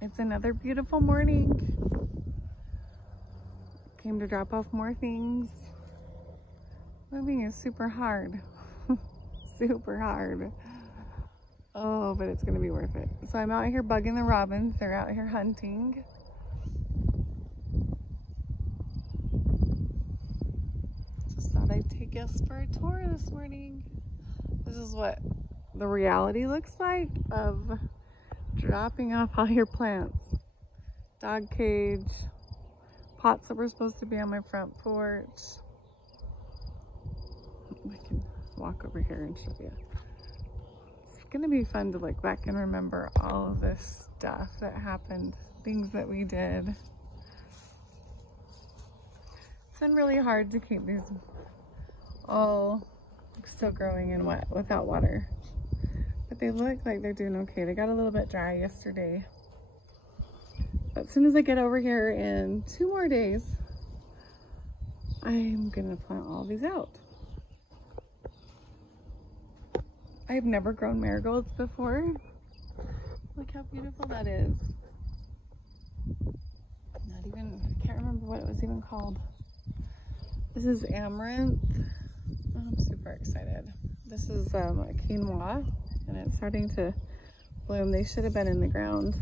It's another beautiful morning. Came to drop off more things. Moving is super hard. Super hard. Oh, but it's gonna be worth it. So I'm out here bugging the robins. They're out here hunting. Just thought I'd take us for a tour this morning. This is what the reality looks like of dropping off all your plants. Dog cage, pots that were supposed to be on my front porch. I can walk over here and show you. It's gonna be fun to look back and remember all of this stuff that happened, things that we did. It's been really hard to keep these all still growing and wet without water. But they look like they're doing okay. They got a little bit dry yesterday. But as soon as I get over here in 2 more days, I'm gonna plant all these out. I've never grown marigolds before. Look how beautiful that is. Not even, I can't remember what it was even called. This is Amaranth. Oh, I'm super excited. This is a Quinoa, and it's starting to bloom. They should have been in the ground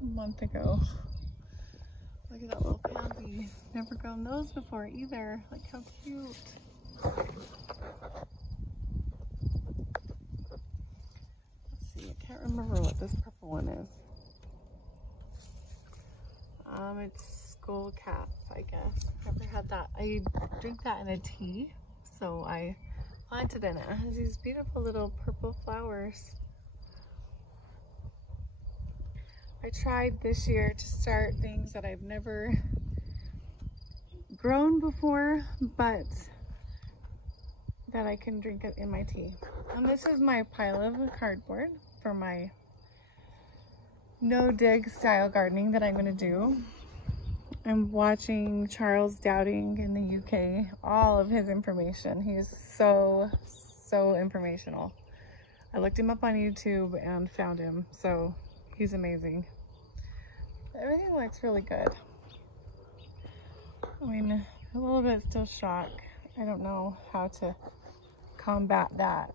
a month ago. Look at that little pansy. Never grown those before either. Look how cute. Let's see, I can't remember what this purple one is. It's skull cap, I guess. Never had that. I drink that in a tea, so I planted in it. It has these beautiful little purple flowers. I tried this year to start things that I've never grown before, but that I can drink it in my tea. And this is my pile of cardboard for my no-dig style gardening that I'm gonna do. I'm watching Charles Dowding in the UK, all of his information. He is so informational. I looked him up on YouTube and found him, so he's amazing. Everything looks really good. I mean, a little bit still shock. I don't know how to combat that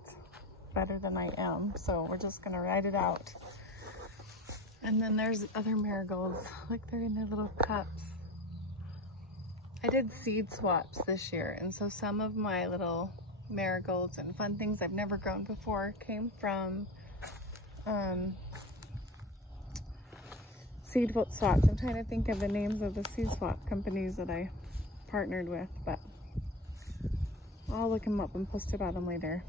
better than I am, so we're just gonna ride it out. And then there's other marigolds. Look, they're in their little cups. I did seed swaps this year, and so some of my little marigolds and fun things I've never grown before came from seed swaps. I'm trying to think of the names of the seed swap companies that I partnered with, but I'll look them up and post about them later.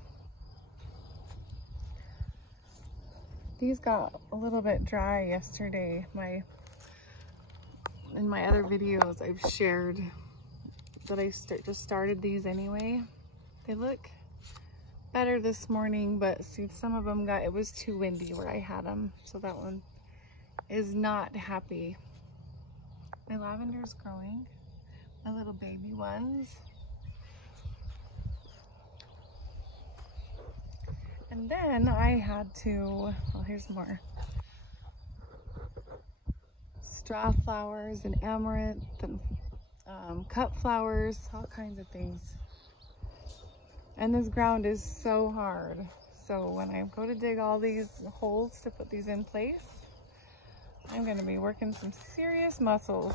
These got a little bit dry yesterday. In my other videos I've shared that I just started these anyway. They look better this morning, but see, some of them it was too windy where I had them, so that one is not happy. My lavender's growing, my little baby ones. And then I had to, well, here's more. Straw flowers and amaranth and cut flowers, all kinds of things. And this ground is so hard. So when I go to dig all these holes to put these in place, I'm gonna be working some serious muscles.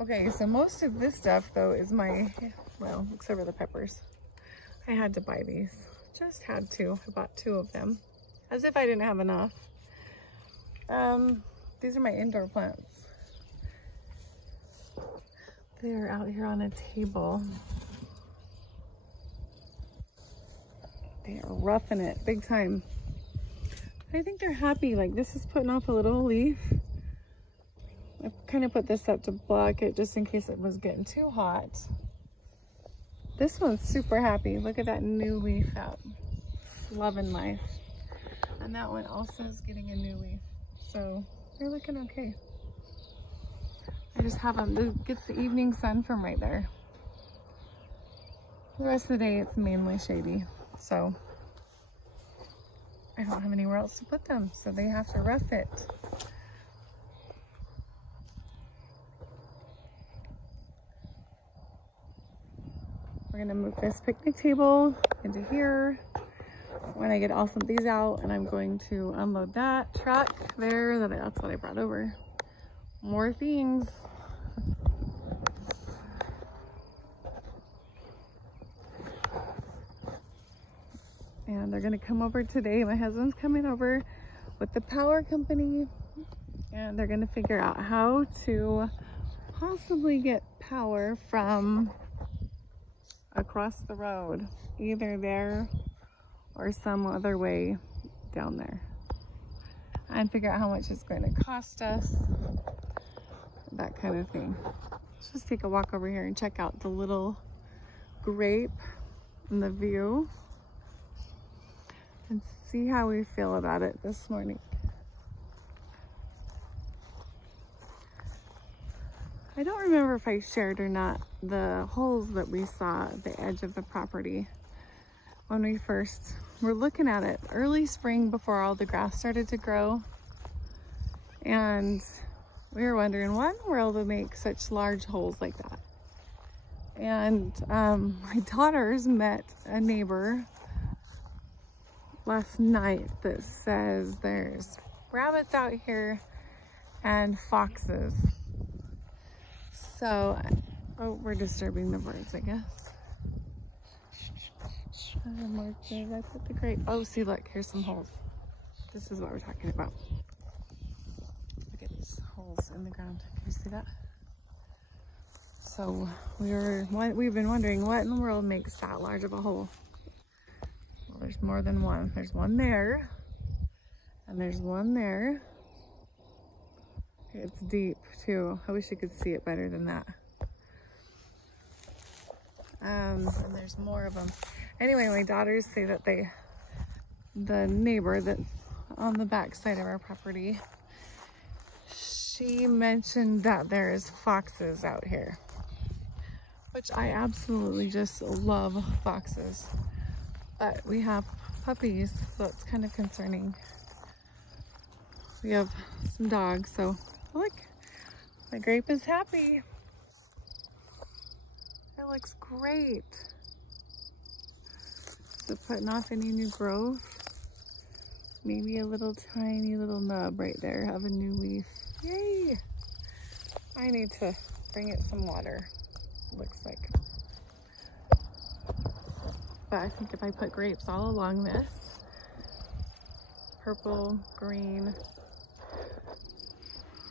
Okay, so most of this stuff though is well, except for the peppers. I had to buy these. Just had to. I bought 2 of them, as if I didn't have enough. These are my indoor plants. They're out here on a table. They are roughing it big time. I think they're happy. Like, this is putting off a little leaf. I kind of put this up to block it just in case it was getting too hot. This one's super happy. Look at that new leaf out. Loving life. And that one also is getting a new leaf. So they're looking okay. I just have them. This gets the evening sun from right there. The rest of the day it's mainly shady. So I don't have anywhere else to put them, so they have to rough it. We're gonna move this picnic table into here when I get all some of these out, and I'm going to unload that truck there. That's what I brought over. More things. And they're gonna come over today. My husband's coming over with the power company, and they're gonna figure out how to possibly get power from across the road, either there or some other way down there, and figure out how much it's going to cost us, that kind of thing. Let's just take a walk over here and check out the little grape and the view and see how we feel about it this morning. I don't remember if I shared or not the holes that we saw at the edge of the property when we first were looking at it early spring before all the grass started to grow. And we were wondering what in the world would make such large holes like that. And my daughters met a neighbor last night that says there's rabbits out here and foxes. So, oh, we're disturbing the birds, I guess. That's at the grape. Oh, see, look, here's some holes. This is what we're talking about. Look at these holes in the ground. Can you see that? So we've been wondering what in the world makes that large of a hole. Well, there's more than one. There's one there, and there's one there. It's deep too. I wish you could see it better than that. And there's more of them. Anyway, my daughters say that the neighbor that's on the back side of our property, she mentioned that there's foxes out here, which I absolutely just love foxes. But we have puppies, so it's kind of concerning. We have some dogs, so look, my grape is happy. It looks great. So putting off any new growth. Maybe a little tiny little nub right there of a new leaf. Yay! I need to bring it some water, looks like. But I think if I put grapes all along this, purple, green,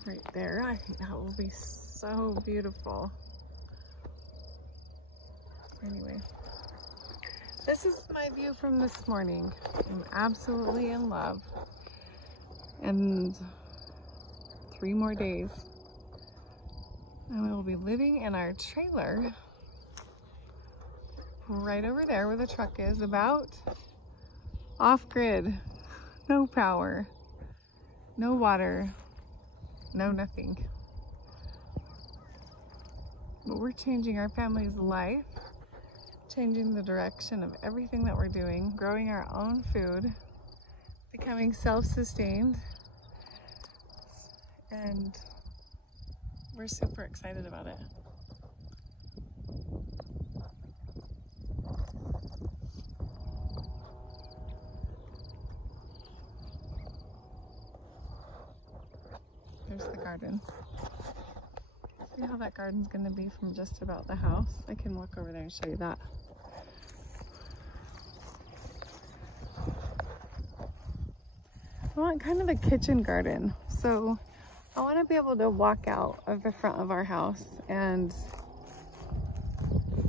right there, I think that will be so beautiful. Anyway, this is my view from this morning. I'm absolutely in love. And 3 more days, and we will be living in our trailer right over there where the truck is, about off-grid. No power, no water, no nothing. But we're changing our family's life, changing the direction of everything that we're doing, growing our own food, becoming self-sustained, and we're super excited about it. There's the garden. See how that garden's going to be from just about the house? I can walk over there and show you that. I want kind of a kitchen garden. So I want to be able to walk out of the front of our house and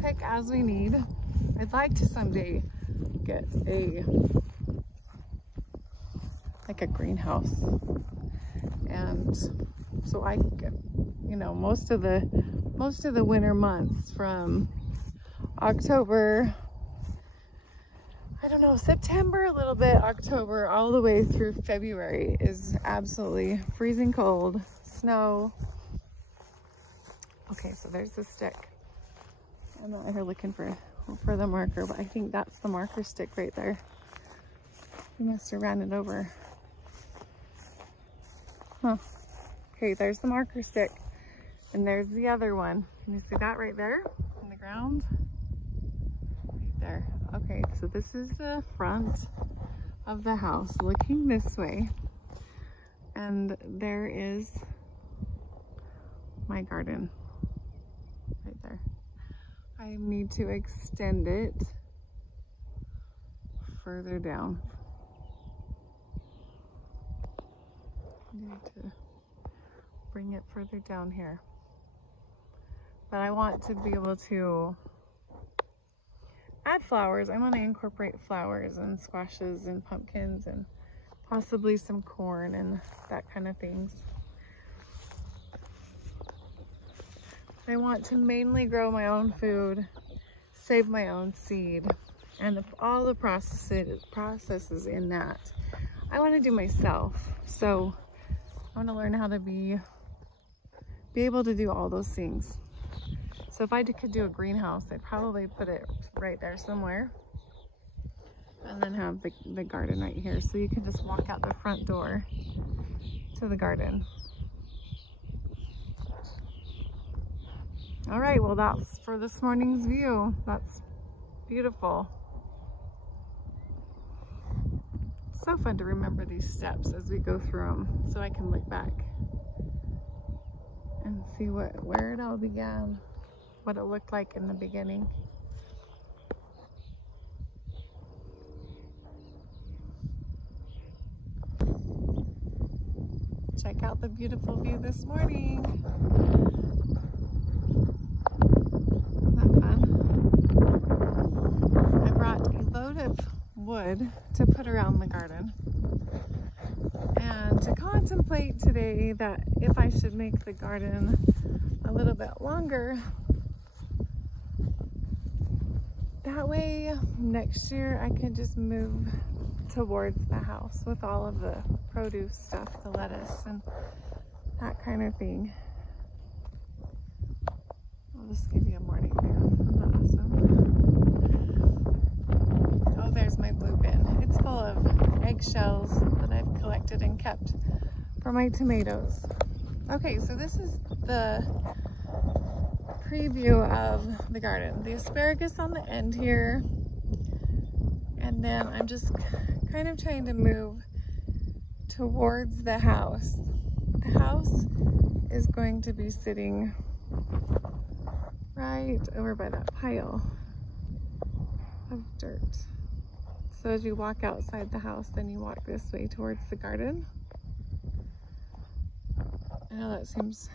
pick as we need. I'd like to someday get like a greenhouse. And so I get, you know, most of the winter months from October, I don't know, September a little bit, October, all the way through February is absolutely freezing cold, snow. Okay, so there's the stick. I'm out here looking for for the marker, but I think that's the marker stick right there. We must have ran it over. Huh. Okay, there's the marker stick. And there's the other one. Can you see that right there on the ground? Right there. Okay, so this is the front of the house looking this way. And there is my garden right there. I need to extend it further down. I need to bring it further down here. But I want to be able to add flowers. I want to incorporate flowers and squashes and pumpkins and possibly some corn and that kind of things. I want to mainly grow my own food, save my own seed, and all the processes in that I want to do myself. So I want to learn how to be able to do all those things. So if I could do a greenhouse, I'd probably put it right there somewhere. And then have the garden right here. So you can just walk out the front door to the garden. All right, well that's for this morning's view. That's beautiful. So fun to remember these steps as we go through them so I can look back and see where it all began, what it looked like in the beginning. Check out the beautiful view this morning. Isn't that fun? I brought a load of wood to put around the garden and to contemplate today that if I should make the garden a little bit longer, that way next year I can just move towards the house with all of the produce stuff, the lettuce and that kind of thing. I'll just give you a morning view. Isn't that awesome? Oh, there's my blue bin. It's full of eggshells that I've collected and kept for my tomatoes. Okay, so this is the preview of the garden. The asparagus on the end here. And then I'm just kind of trying to move towards the house. The house is going to be sitting right over by that pile of dirt. So as you walk outside the house, then you walk this way towards the garden. I know that seems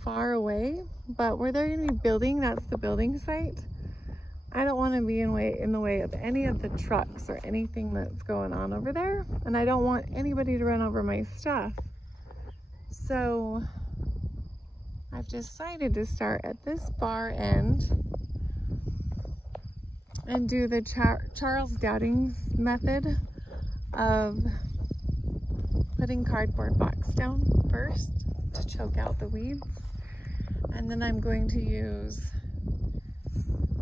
far away, but where they're going to be building, that's the building site. I don't want to be in the way of any of the trucks or anything that's going on over there. And I don't want anybody to run over my stuff. So I've decided to start at this far end and do the Charles Dowding's method of putting cardboard box down first to choke out the weeds. And then I'm going to use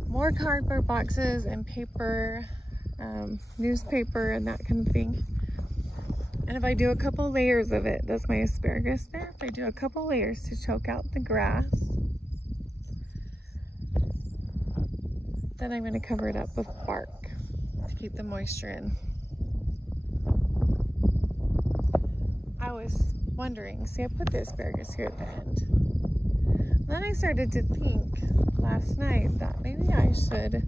more cardboard boxes and paper, newspaper and that kind of thing. And if I do a couple layers of it, that's my asparagus there. If I do a couple layers to choke out the grass, then I'm going to cover it up with bark to keep the moisture in. I was wondering, see, I put the asparagus here at the end. Then I started to think last night that maybe I should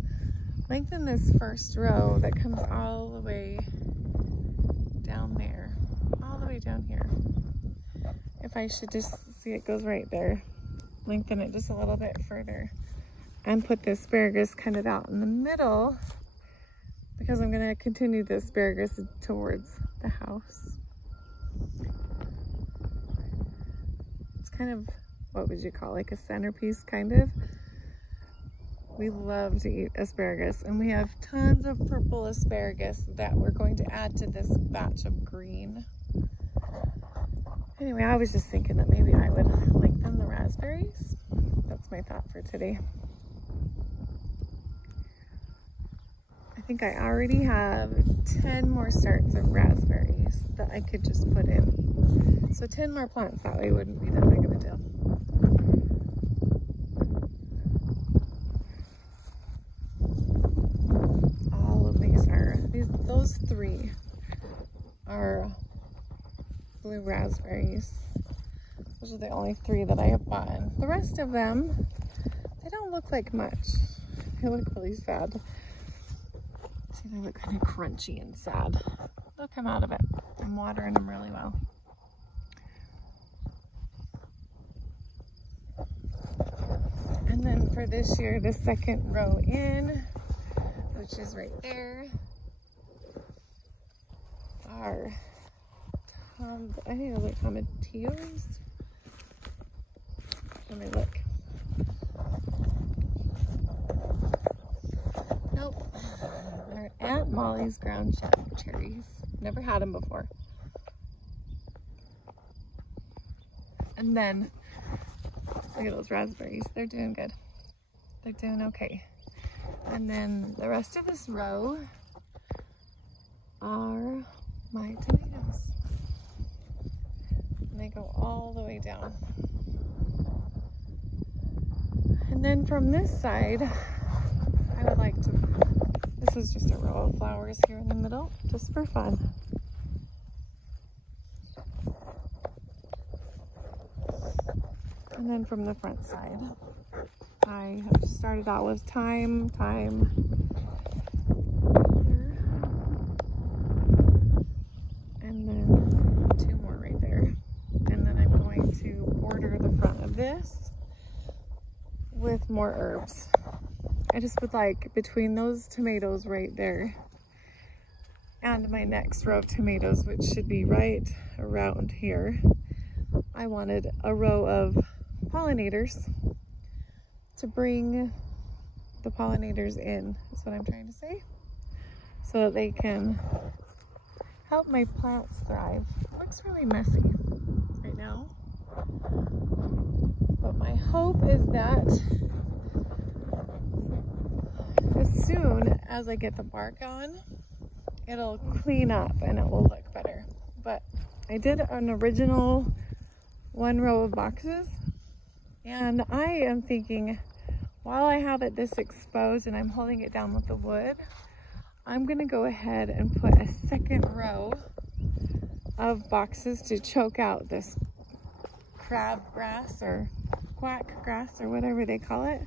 lengthen this first row that comes all the way down there, all the way down here. If I should just, see it goes right there, lengthen it just a little bit further and put the asparagus kind of out in the middle because I'm going to continue the asparagus towards the house. It's kind of, what would you call, like a centerpiece kind of. We love to eat asparagus and we have tons of purple asparagus that we're going to add to this batch of green. Anyway, I was just thinking that maybe I would lengthen the raspberries. That's my thought for today. think I already have 10 more starts of raspberries that I could just put in. So 10 more plants that way wouldn't be that big of a deal. All of those three are blue raspberries. Those are the only three that I have bought. The rest of them, they don't look like much. They look really sad. See, they look kind of crunchy and sad. They'll come out of it. I'm watering them really well. And then for this year, the second row in, which is right there, are I think those are tomatillos. Let me look. Nope. They're Aunt Molly's ground cherries. Never had them before. And then, look at those raspberries. They're doing good. They're doing okay. And then the rest of this row are my tomatoes. And they go all the way down. And then from this side, I would like to, this is just a row of flowers here in the middle, just for fun. And then from the front side, I have started out with thyme, and then 2 more right there. And then I'm going to border the front of this with more herbs. I just would like, between those tomatoes right there and my next row of tomatoes, which should be right around here, I wanted a row of pollinators to bring the pollinators in, is what I'm trying to say, so that they can help my plants thrive. It looks really messy right now, but my hope is that as soon as I get the bark on, it'll clean up and it will look better. But I did an original 1 row of boxes, and I am thinking, while I have it this exposed and I'm holding it down with the wood, I'm gonna go ahead and put a second row of boxes to choke out this crab grass or quack grass or whatever they call it,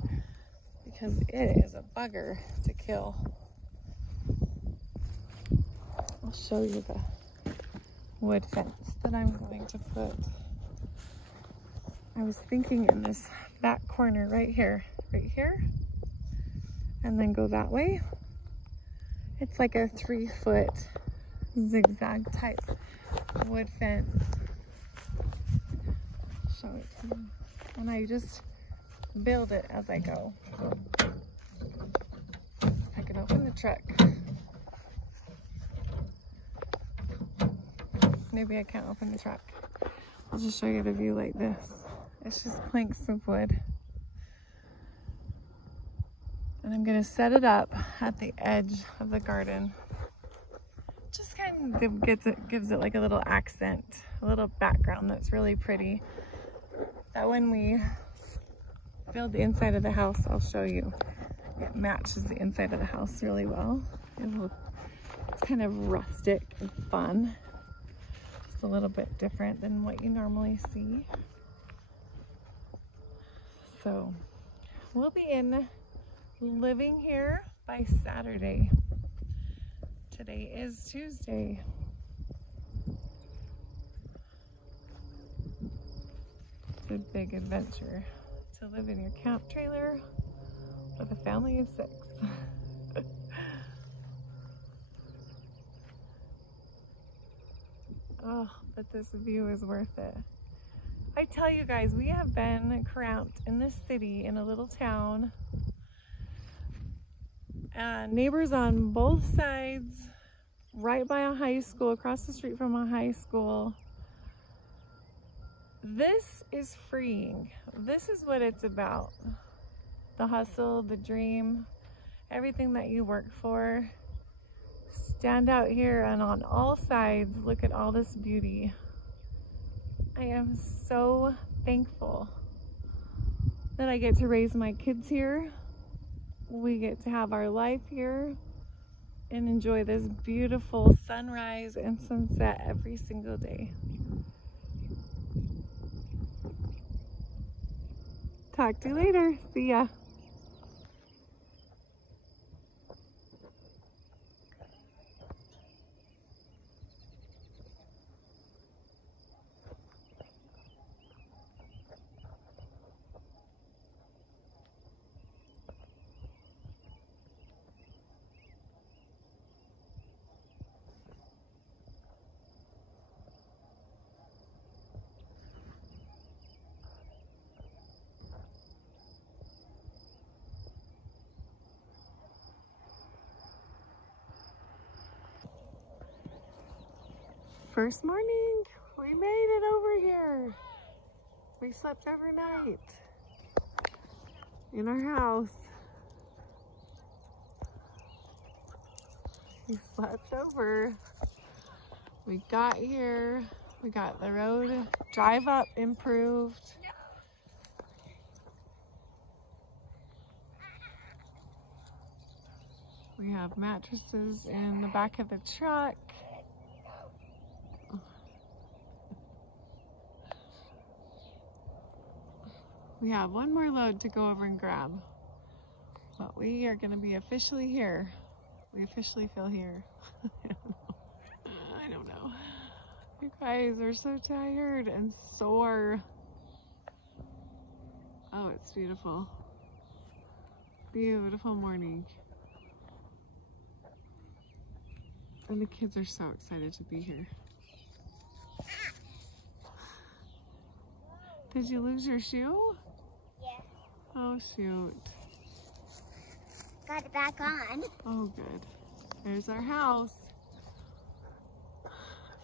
because it is a bugger to kill. I'll show you the wood fence that I'm going to put. I was thinking in this back corner right here, and then go that way. It's like a 3-foot zigzag type wood fence. Show it to you. And I just build it as I go. I can open the truck. Maybe I can't open the truck. I'll just show you the view like this. It's just planks of wood. And I'm gonna set it up at the edge of the garden. Just kind of gives it like a little accent, a little background that's really pretty. That when we build the inside of the house, I'll show you. It matches the inside of the house really well. It's kind of rustic and fun. Just a little bit different than what you normally see. So we'll be living here by Saturday. Today is Tuesday. It's a big adventure to live in your camp trailer with a family of 6. Oh, but this view is worth it. I tell you guys, we have been cramped in this city, in a little town. Neighbors on both sides, right by a high school, across the street from a high school. This is freeing. This is what it's about. The hustle, the dream, everything that you work for stand out here and on all sides look at all this beauty. I am so thankful that I get to raise my kids here. We get to have our life here and enjoy this beautiful sunrise and sunset every single day. Talk to you later. See ya. First morning, we made it over here. We slept overnight in our house. We slept over. We got here. We got the road drive up improved. We have mattresses in the back of the truck. We have one more load to go over and grab, but we are going to be officially here. We officially feel here. I don't know. You guys are so tired and sore. Oh, it's beautiful. Beautiful morning. And the kids are so excited to be here. Did you lose your shoe? Yeah. Oh, shoot. Got it back on. Oh, good. There's our house.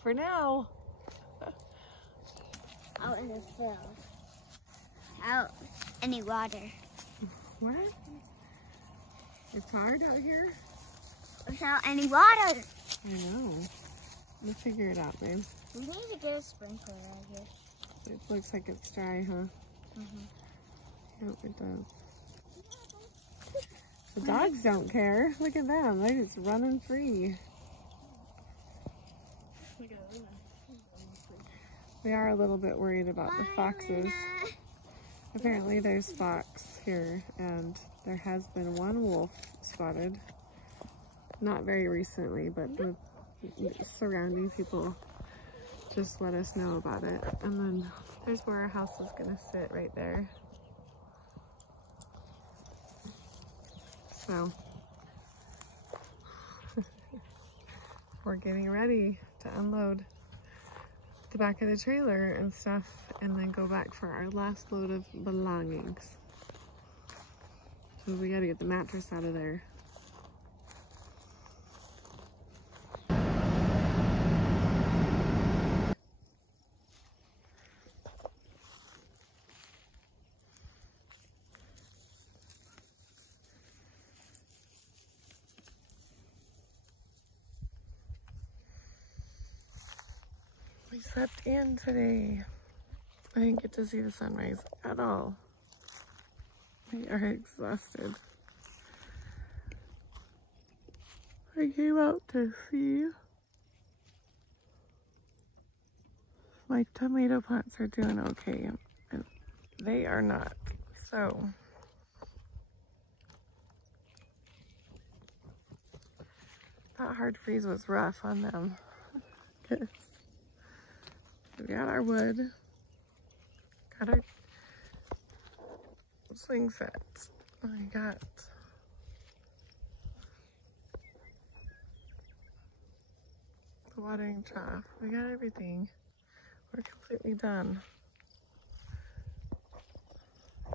For now. Out in the field. Out any water. What? It's hard out here? Without any water. I know. We'll figure it out, babe. We need to get a sprinkler right here. It looks like it's dry, huh? Yep, it does. The dogs don't care. Look at them. They're just running free. We are a little bit worried about the foxes. Apparently there's fox here, and there has been one wolf spotted. Not very recently, but the surrounding people just let us know about it. And then there's where our house is gonna sit right there. So we're getting ready to unload the back of the trailer and stuff, and then go back for our last load of belongings. So we gotta get the mattress out of there. We slept in today. I didn't get to see the sunrise at all. We are exhausted. I came out to see my tomato plants are doing okay, and they are not. So that hard freeze was rough on them. We got our wood, got our swing sets. I got the watering trough. We got everything. We're completely done.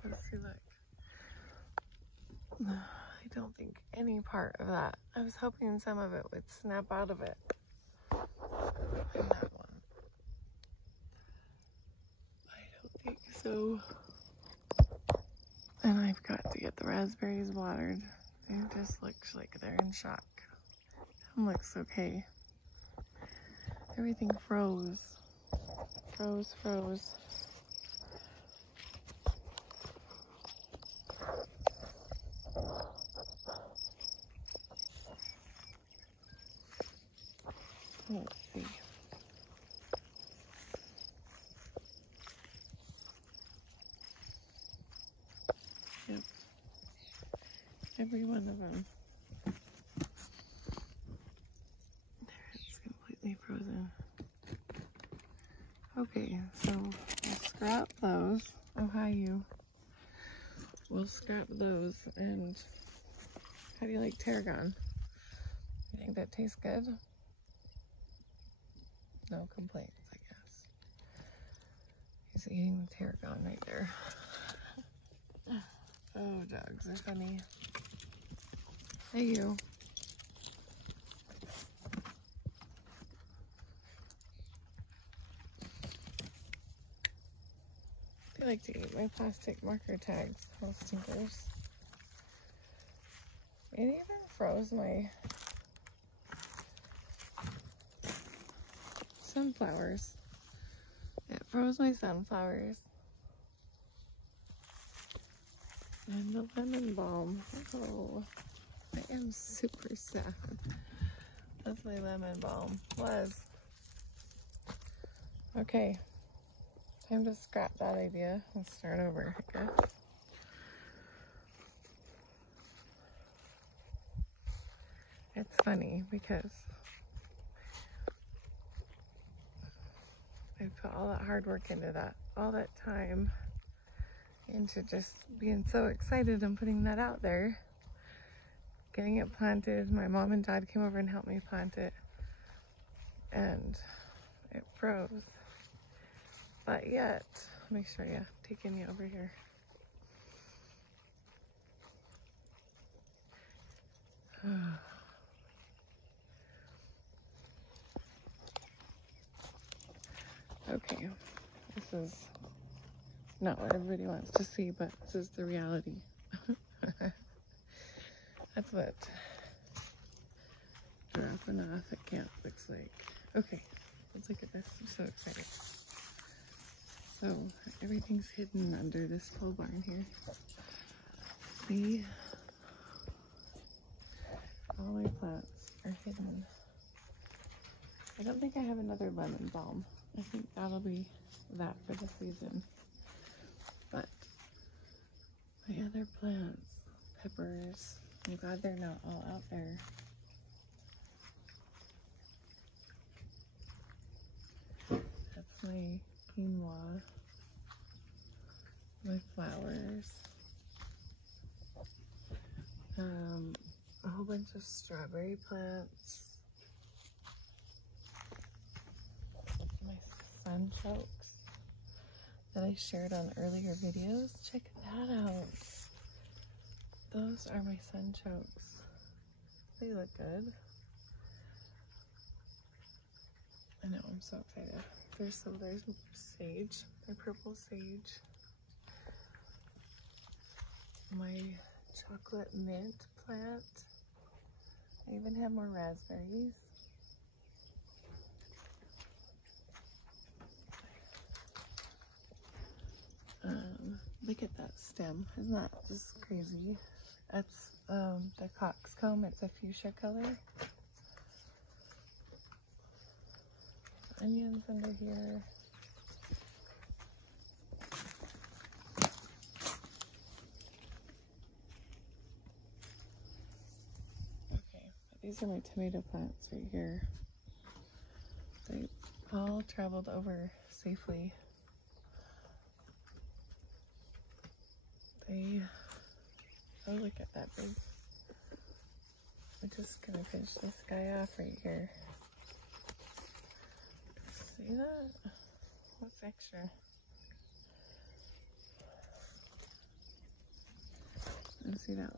Let's see, look. I don't think any part of that. I was hoping some of it would snap out of it. And that one. I think so. And I've got to get the raspberries watered. They just look like they're in shock. looks okay. Everything froze. Froze. Let's see. Yep. Every one of them. There, it's completely frozen. Okay, so we'll scrap those. Oh, hi, you. We'll scrap those. And how do you like tarragon? You think that tastes good? No complaints, I guess. He's eating the tarragon right there. Oh, dogs are funny. Hey, you. They like to eat my plastic marker tags, little stinkers. It even froze my sunflowers. It froze my sunflowers. And the lemon balm. Oh, I am super sad. That's my lemon balm. Was. Okay. Time to scrap that idea and start over, I guess. It's funny because I put all that hard work into that, all that time into just being so excited and putting that out there, getting it planted. My mom and dad came over and helped me plant it, and it froze. But yet, let me show you, taking you over here. Okay, this is not what everybody wants to see, but this is the reality. That's what dropping off at camp looks like. Okay, let's look at this. I'm so excited. So everything's hidden under this pole barn here. See? All my plants are hidden. I don't think I have another lemon balm. I think that'll be that for the season. But my other plants, peppers, I'm glad they're not all out there. That's my quinoa, my flowers, a whole bunch of strawberry plants, my sunchokes that I shared on earlier videos. Check that out. Those are my sunchokes. They look good. I know, I'm so excited. There's sage, my purple sage. My chocolate mint plant. I even have more raspberries. Look at that stem. Isn't that just crazy? That's the coxcomb. It's a fuchsia color. Onions under here. Okay, these are my tomato plants right here. They all traveled over safely. Oh, look at that big. I'm just gonna finish this guy off right here. See that? What's extra? And see that